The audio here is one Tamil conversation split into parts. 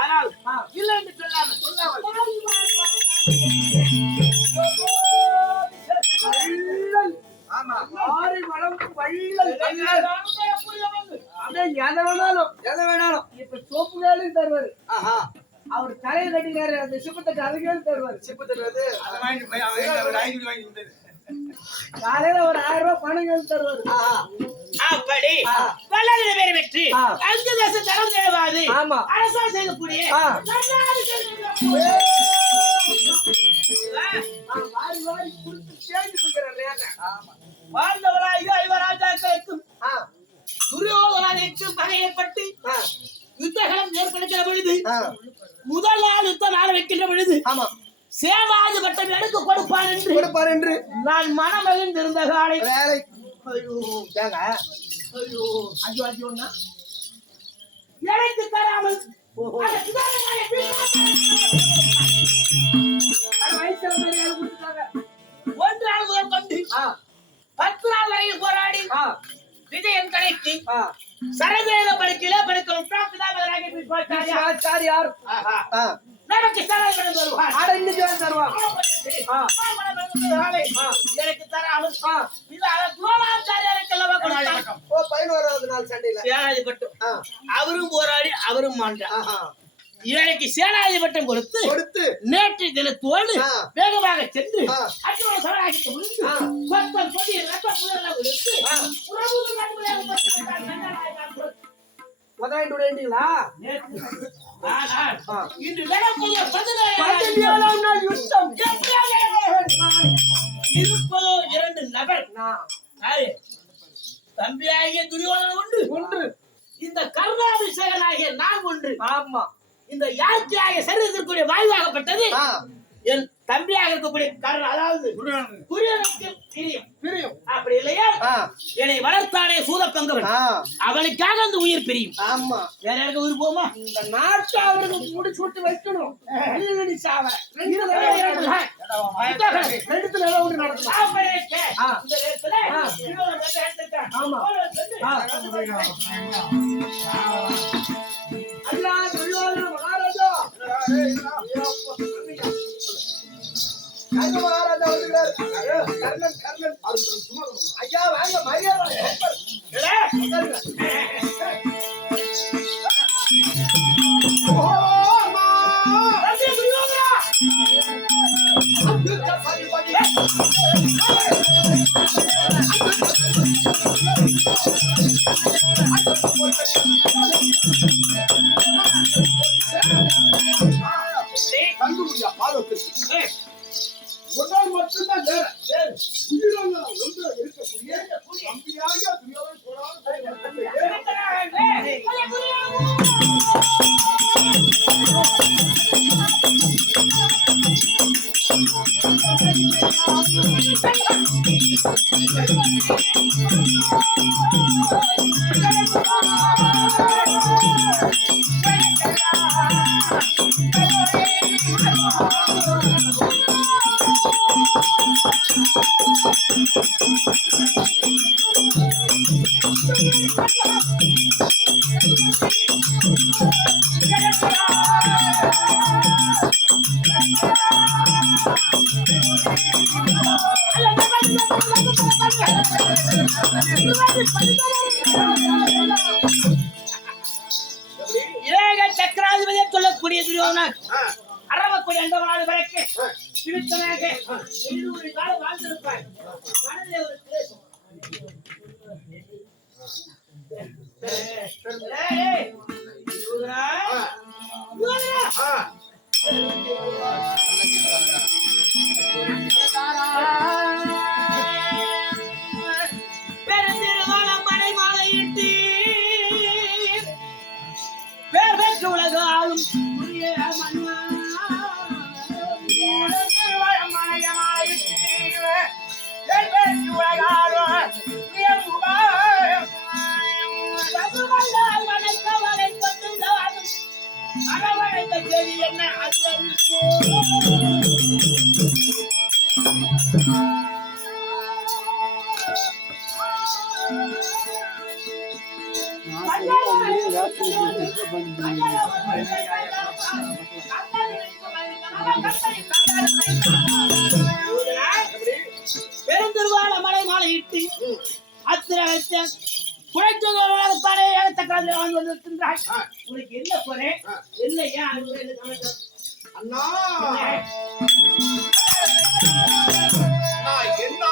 ஆனால் இல்லை என்று சொல்லாமல் எதை வேணாலும் இப்ப சோப்பு வேலையும் தருவாரு. அவர் தலையை கட்டிக்காரு அந்த சிப்பத்தை அதுக்கு தருவாரு. சிப்பு தருவது காலையில ஒரு 1000 ரூபாய் பணம் தருவாரு. அப்படி வல்லரசு பேர் வெற்றி அங்கு தேச தரம் தேவாது அரசா செய்யக்கூடிய வாழ்ந்தவராக ஐவராஜாக்களுக்கும் துரியோதனானுக்கும் பகை ஏற்பட்டு யுத்தகலம் ஏற்படுகிற பொழுது முதல் நாள் யுத்த நாள் வைக்கின்ற பொழுது சேவாதி பட்டம் எடுக்க கொடுப்பார் என்று நான் மனமகிழ்ந்திருந்த காலை எனக்கு தராமல் ஒன்று நாள் முதல் கொண்டு 10 நாள் வரையில் போராடி விஜயன் கடைக்கு சரதேவ படுக்கையில படுக்கணும் நமக்கு சரதேவன் தருவார் தருவார் எனக்கு தராமல் 11வது நாள் சண்டையில அவரும் போராடி அவரும் மாண்டார். எனக்கு சேனாதிபட்டம் கொடுத்து நேற்று தினத்தோடு வேகமாக சென்று இருப்பதோ 2 நபர் தம்பியாகிய துரியோதனன் ஒன்று இந்த கருணாபிஷேகனாகிய நான் ஒன்று. ஆமா இந்த யாத்திரையாக சரீரத்திற்குரிய வாயுவாகப்பட்டது என் தம்பியாக இருக்கக்கூடிய காரணம் அதாவது குரியனுக்கு பிரியும் அப்படி இல்லையா என்னை வளர்த்தானே சூதப்பங்கவன் அவனுக்காக அந்த உயிர் பிரியும். ஆமா வேற யாருக்கு உயிர் போமா இந்த நாட்டை அவருக்கு முடிச்சு விட்டு வைக்கணும். மகாராஜா கர்ணன் ஐயா வாங்க மரியாதை ஒன்றால் மட்டும்தான் இருக்கக்கூடிய நம்பியாக சக்கராதிபதியை சொல்லக்கூடிய துரியோதனன் அரவக்கூடிய அந்த நாடு வரைக்கும் சிவித்தனாக 700 காலம் வாழ்ந்திருப்பார். மனதிலே ஒரு கிளேசம் உலகாலும் என்ன பெருந்திருவான மலை மாலையிட்டு அத்திர குழைத்தோத்தானே ஏகத்தக்கால வாங்கி வந்திருக்கின்றாய். உனக்கு என்ன குறை? என்ன ஏன் அண்ணா என்ன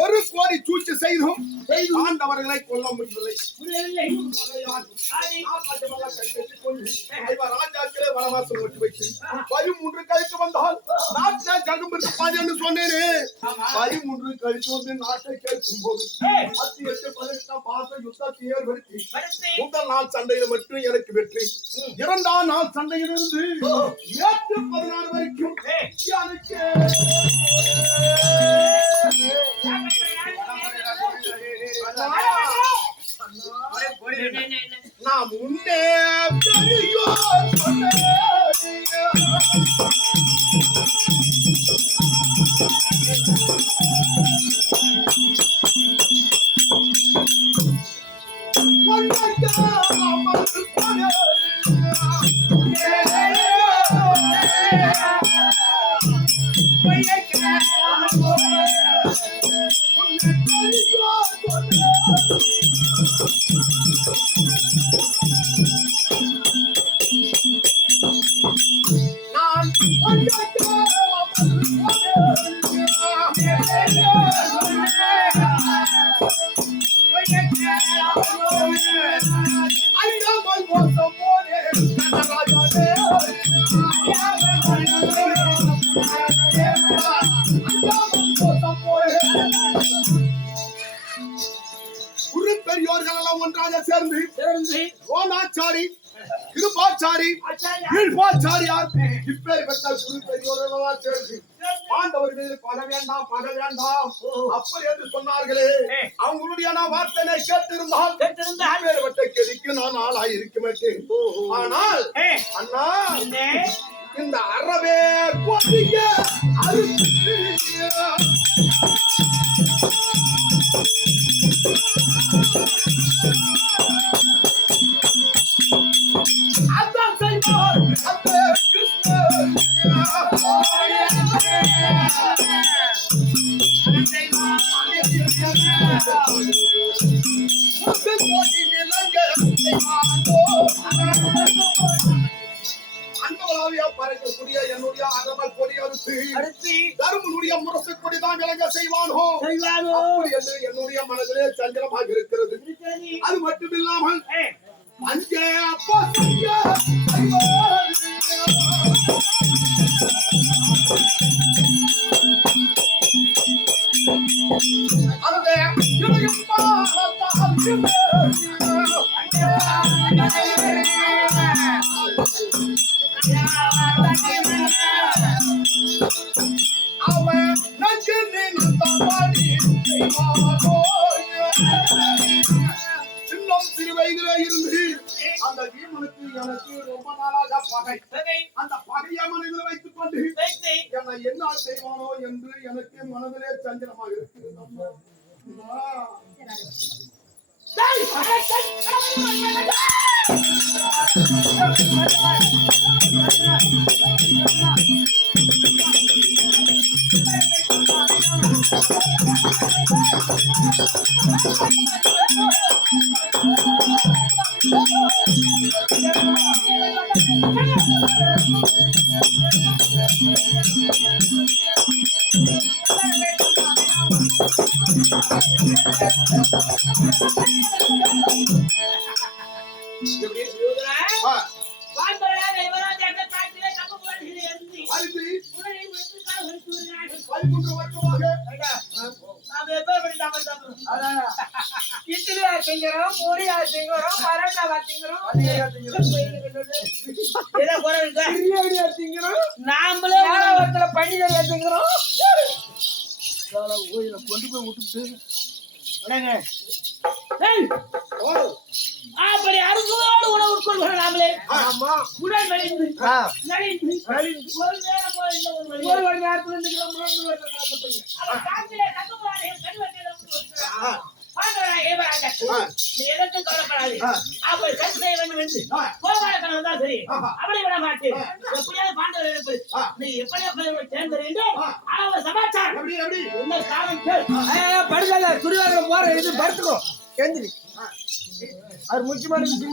ஒரு கோடி சூழ்ச்சி செய்தும் ஆண்டவர்களை கொல்ல முடியவில்லை. ராஜாக்களே வனவாசம் ஓட்டி வைத்து 13 கழித்து வந்தால் நாட்டை ஜகம் என்று சொன்னேனே. 13 கழித்து வந்து நாட்டை கேட்கும் போது 18 பாச யுத்தத்தை ஏற்படுத்தி முதல் நாள் சண்டையில மட்டும் எனக்கு வெற்றி. 2ஆம் நாள் சண்டையிலிருந்து 16 வரைக்கும் நான் முன்னே பெரியோர்கள் எல்லாம் ஒன்றாக சேர்ந்து ரோணாச்சாரி, கிருபாச்சாரி, கீழ்பாச்சாரியார் இப்பேற்பட்ட குரு பெரியோர்களெல்லாம் சேர்ந்து ஆண்டவர்கள் பட வேண்டாம் பட வேண்டாம் அப்படி என்று சொன்னார்களே. அவங்களுடைய நான் வார்த்தையை கேட்டிருந்தால் வேறுபட்ட கெதிக்கு நான் ஆளாய் இருக்க மாட்டேன். ஆனால் அண்ணா இந்த அறவே கொடிய அறுத்து அதான் செய்வார் அந்த கிருஷ்ணன் பறக்கக்கூடிய என்னுடைய அறமல் கொடி அறுத்து தருமனுடைய முரசு கொடிதான் விளங்க செய்வானோ என்று என்னுடைய மனதிலே சஞ்சலமாக இருக்கிறது. அது மட்டும் இல்லாமல் அஞ்சே அப்பா அவன் சின்னம் சிறுவைகளே இருந்து அந்த வீமனுக்கு எனக்கு ரொம்ப நாளாக பகை. அந்த பகையை மனதில் வைத்துக் கொண்டு என்னை என்ன செய்வானோ என்று எனக்கு மனதிலே சஞ்சலமாக இருக்கிறது. ஆ, பாண்டவராக யுவராஜாக காட்டிலே கம்பகுமாரிகளை எழுந்தி அருந்தி உடனே உழைத்துக்காக வைத்து வருகிறார்கள். 13 வருஷமாக நாம எப்பேற்பட்ட தமிழ் தமிழ்? இட்லியா திங்கிறோம், பூரியா திங்கிறோம், பரோட்டாவா திங்கிறோம், ஏதோ குறை இருக்கா? பிரியாணியா திங்கிறோம், நாமளே நாலாவரத்துல பண்டிகையா திங்கிறோம். கொண்டு போய் விட்டுட்டு உடனே ஏய், அப்படி அருகோடு உணவு உட்கொள்கிறோம் நாமளே. ஆமா. உடல் மெலிந்து, ஆ. நலிந்து, ஒரு நேரம் போல இல்லை ஒரு வழி. ஒரு மணி நேரத்துல இருந்துக்கிறோம், 3 வருஷம் காலத்துல பையன். அவர் காட்டிலே கம்பகுமாரிகள் கருவறையில வந்து வருகிறார். பாண்டவராக யுவராஜா, நீ எதற்கும் கவலைப்படாதே. அப்படி கருத்து செய்ய வேண்டும் என்று கோபாலகன் வந்தா சரி, அப்படி விட மாட்டேன். எப்படியாவது பாண்டவர் இருப்பது நீ எப்படியா தேர்ந்தறிந்து அவர் சமாச்சாரம் எப்படி எப்படி என்ன காரணம் கேள். படுக்காத, துணிவாரம் போற இது படுத்துக்கோ, எந்திரி. அது முக்கியமான விஷயம்.